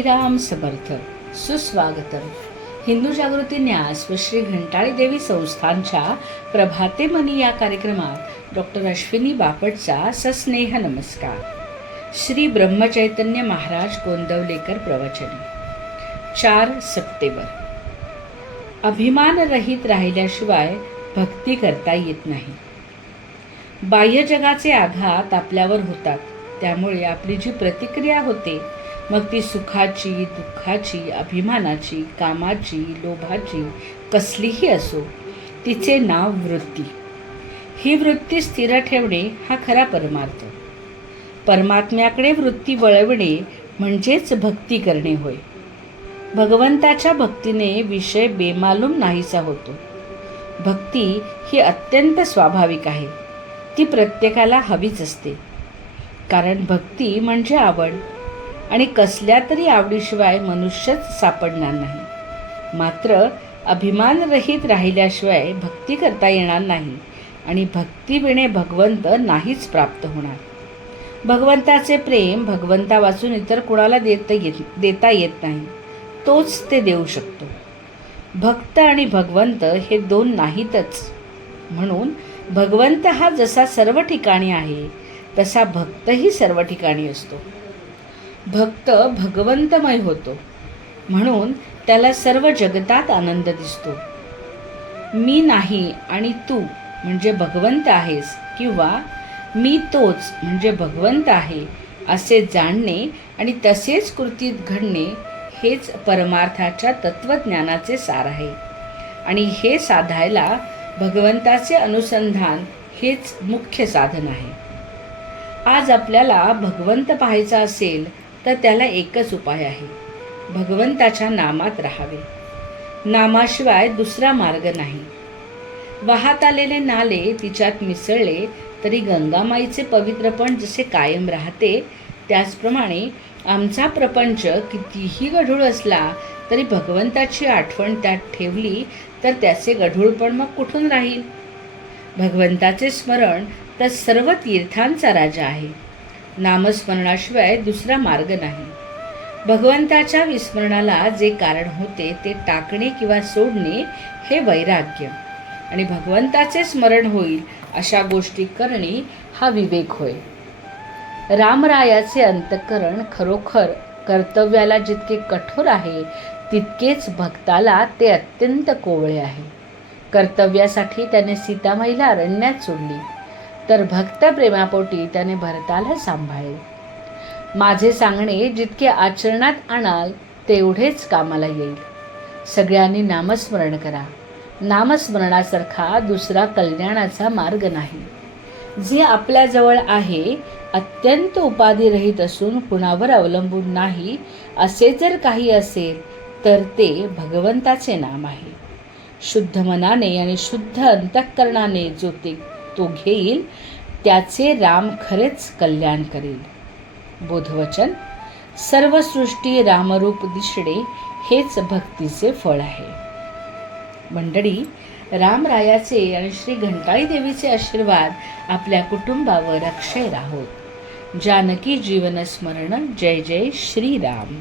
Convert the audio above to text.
श्रीराम समर्थ. सुस्वागतम. हिंदू जागृती न्यास व श्री घंटाळी देवी संस्थानच्या प्रभाते मनी या कार्यक्रमात डॉक्टर अश्विनी बापटचा सस्नेह नमस्कार. श्री ब्रह्मचैतन्य महाराज गोंदवलेकर प्रवचने. 4 सप्टेंबर. अभिमान रहित राहिल्याशिवाय भक्ती करता येत नाही. बाह्य जगाचे आघात आपल्यावर होतात, त्यामुळे आपली जी प्रतिक्रिया होते, मग ती सुखाची, दुःखाची, अभिमानाची, कामाची, लोभाची कसलीही असो, तिचे नाव वृत्ती. ही वृत्ती स्थिर ठेवणे हा खरा परमार्थ. परमात्म्याकडे वृत्ती वळवणे म्हणजेच भक्ती करणे होय. भगवंताच्या भक्तीने विषय बेमालूम नाहीसा होतो. भक्ती ही अत्यंत स्वाभाविक आहे. ती प्रत्येकाला हवीच असते, कारण भक्ती म्हणजे आवड, आणि कसल्या तरी आवडीशिवाय मनुष्यच सापडणार नाही. मात्र अभिमानरहित राहिल्याशिवाय भक्ती करता येणार नाही, आणि भक्तीविणे भगवंत नाहीच प्राप्त होणार. भगवंताचे प्रेम भगवंता वाचून इतर कुणाला देता येत नाही. तोच ते देऊ शकतो. भक्त आणि भगवंत हे दोन नाहीतच. म्हणून भगवंत हा जसा सर्व ठिकाणी आहे, तसा भक्तही सर्व ठिकाणी असतो. भक्त भगवंतमय होतो, म्हणून त्याला सर्व जगतात आनंद दिसतो. मी नाही आणि तू म्हणजे भगवंत आहेस, किंवा मी तोच म्हणजे भगवंत आहे असे जाणणे आणि तसेच कृतीत घडणे हेच परमार्थाच्या तत्वज्ञानाचे सार आहे. आणि हे साधायला भगवंताचे अनुसंधान हेच मुख्य साधन आहे. आज आपल्याला भगवंत पाहायचा असेल तर त्याला एकच उपाय आहे. भगवंताच्या नामात राहावे. नामाशिवाय दुसरा मार्ग नाही. वाहत आलेले नाले तिच्यात मिसळले तरी गंगामाईचे पवित्रपण जसे कायम राहते, त्याचप्रमाणे आमचा प्रपंच कितीही गढूळ असला तरी भगवंताची आठवण त्यात ठेवली तर त्याचे गढूळपण मग कुठून राहील. भगवंताचे स्मरण तर सर्व तीर्थांचा राजा आहे. नामस्मरणाशिवाय दुसरा मार्ग नाही. भगवंताच्या विस्मरणाला जे कारण होते ते टाकणे किंवा सोडणे हे वैराग्य, आणि भगवंताचे स्मरण होईल अशा गोष्टी करणे हा विवेक होय. रामरायाचे अंतःकरण खरोखर कर्तव्याला जितके कठोर आहे, तितकेच भक्ताला ते अत्यंत कोवळे आहे. कर्तव्यासाठी त्याने सीतामाईला अरण्यात सोडली, तर भक्त प्रेमापोटी त्याने भरताला सांभाळले. माझे सांगणे जितके आचरणात आणाल तेवढेच कामाला येईल. सगळ्यांनी नामस्मरण करा. नामस्मरणासारखा दुसरा कल्याणाचा मार्ग नाही. जे आपल्याजवळ आहे, अत्यंत उपाधिरहित असून कुणावर अवलंबून नाही, असे जर काही असेल तर ते भगवंताचे नाम आहे. शुद्ध मनाने आणि शुद्ध अंतःकरणाने जो तो घेईल, त्याचे राम खरेच कल्याण करेल. बोधवचन. सर्व सृष्टी रामरूप दिसणे हेच भक्तीचे फळ आहे. मंडळी, रामरायाचे आणि श्री घंटाळी देवीचे आशीर्वाद आपल्या कुटुंबावर अक्षय राहोत. जानकी जीवन स्मरण. जय जय श्रीराम.